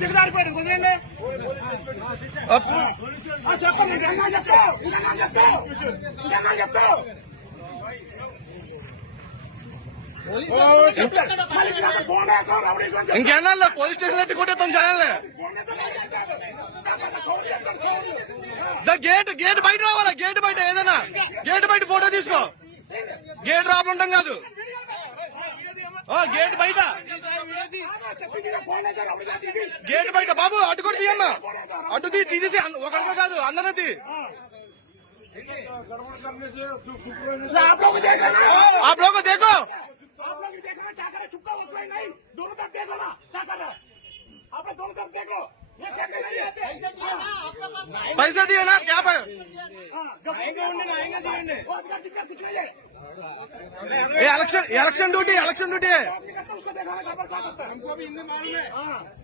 దిగదారిపోయాడు కుదరండి చెప్పండి చెప్తా ఇంకేనా పోలీస్ స్టేషన్ ఎట్టి కొట్టేస్తాం జనాల్ని గేట్ బయట రావాలా గేట్ బయట ఏదైనా గేట్ బయట ఫోటో తీసుకో గేట్ రాబుంటాం కాదు గేట్ బయట గేట్ బయట బాబు అటు కూడా తీయమ్మా అటు తీసేసి ఒకరిగా కాదు అందరూ आप लोग देखो दोनों तरफ देखो ना क्या कर रहे हो आप लोग दोनों तरफ देखो पैसा दिए ना क्या इलेक्शन ड्यूटी है उसको देखा हमको भी हिंदी मालूम है